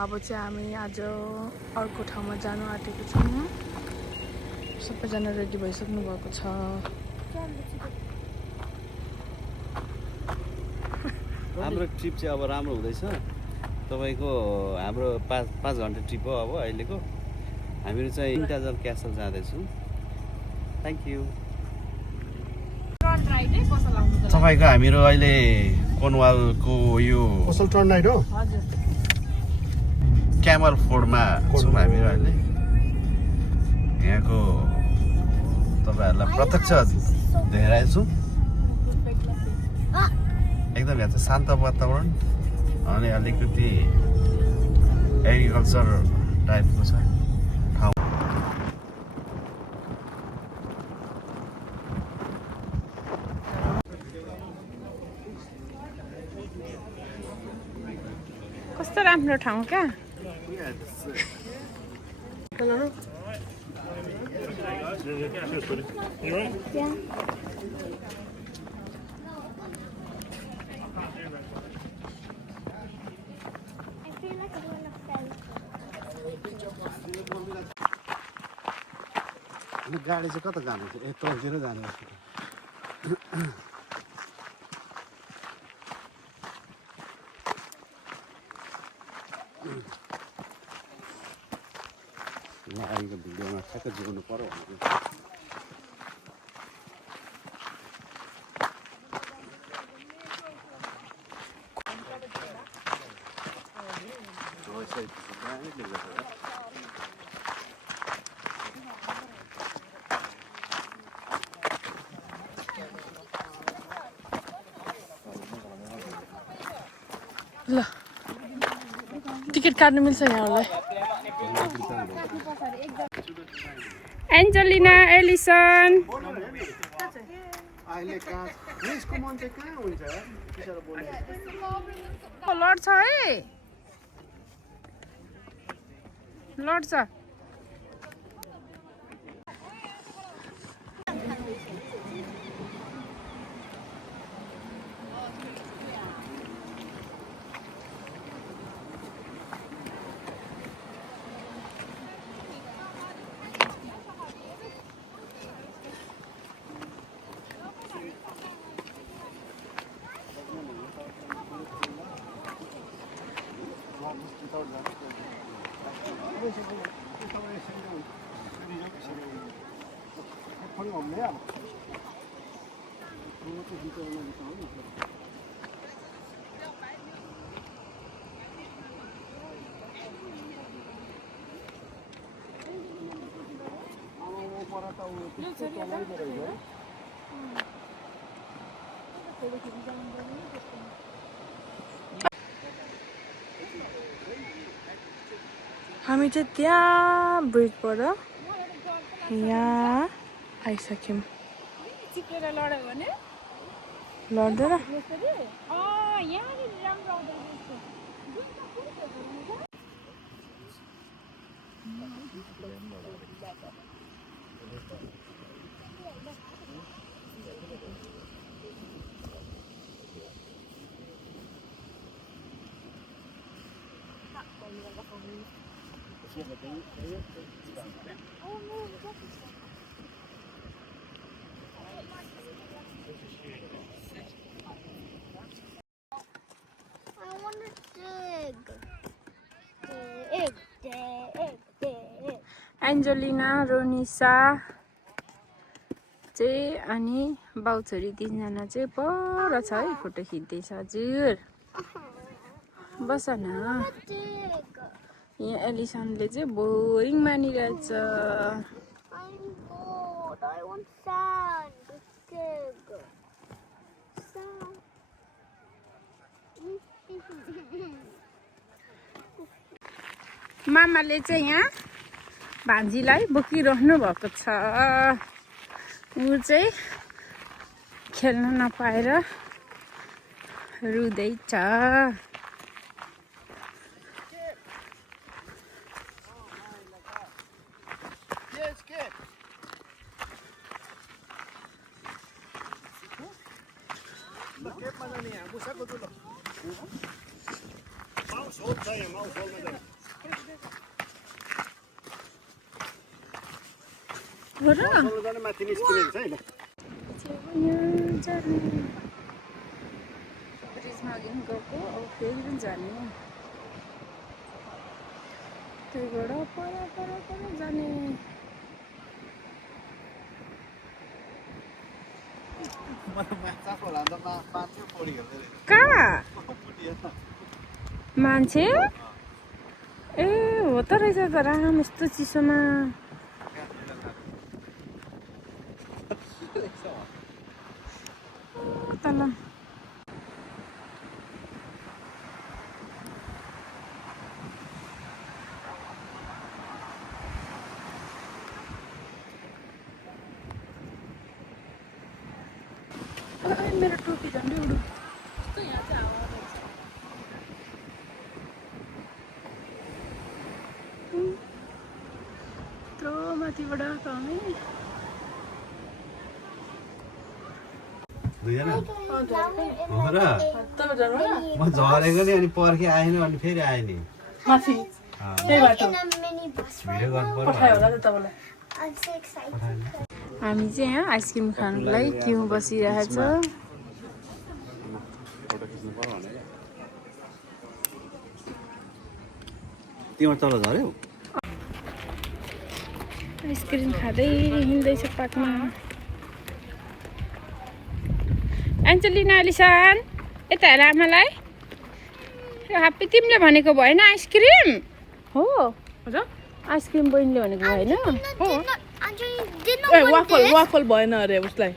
अब चाहिँ हामी आज अर्को ठाउँमा जानु आँटेको छौँ। सबैजना रेडी भइसक्नु भएको छ। हाम्रो ट्रिप चाहिँ अब राम्रो हुँदैछ। तपाईको हाम्रो 5 घन्टा ट्रिप हो अब अहिलेको। हामीहरू चाहिँ इन्टाजल क्यासल जाँदैछौँ। Thank you. तपाईँको हामीहरू अहिले कोनवालको यो कसल टर्न राइड हो? हजुर। क्यामल फोर्डमा छौँ हामीहरू अहिले। यहाँको तपाईँहरूलाई प्रत्यक्ष देखाइरहेछौँ। एकदम यहाँ चाहिँ शान्त वातावरण अनि अलिकति एग्रिकल्चर टाइपको छ ठाउँ। कस्तो राम्रो ठाउँ क्या। गाडी चाहिँ कता जानु छ? यत्रोतिर जानु पर्छ। यहाँ आएको भिडियोमा ठ्याक्क जोड्नु पर्यो भनेको। ल टिकट काट्नु मिल्छ यहाँलाई। एन्जेलिना एलिसन लड्छ है, लड्छ। हामी चाहिँ त्यहाँ ब्रिजबाट यहाँ आइसक्यौँ। लड्दैन। एन्जेलिना रोनिसा चाहिँ अनि बाउछोरी 3 जना चाहिँ पर छ है, फोटो खिच्दैछ। हजुर बस न। यहाँ एलिसनले चाहिँ बोरिङ मानिरहेछ। मामाले चाहिँ यहाँ भान्जीलाई बोकिरहनु भएको छ। ऊ चाहिँ खेल्न नपाएर रुँदैछ। Mouse hold, mouse hold. हो र जाने माथि निस्किने छ हैन यहाँ जाने ब्रिजमा अघि पनि गएको अब फेरि पनि जाने त्यहीबाट पर जाने कहाँ मान्छे ए हो त रहेछ त राम यस्तो चिसोमा तल मेरो टोपी झन्डै उडु कस्तो यहाँ चाहिँ हावा रहेछ यत्रो माथिबाट आएको हामी दुईजना हो र म झरेको नि अनि पर्खे आएन अनि फेरि आएँ नि माथि त्यही बाटो भिडियो गर्नु पर्यो पठायो होला त तपाईँलाई हामी चाहिँ यहाँ आइसक्रिम खानुको लागि क्यु बसिरहेछ तिम्रो तल झऱ्यौ आइसक्रिम खाँदै हिँड्दैछ पार्कमा एन्जेलिना एलिसन यता हेर आमालाई हाप्पी तिमीले भनेको भएन आइसक्रिम हो आइसक्रिम बहिनीले भनेको भएन वाफल भएन अरे उसलाई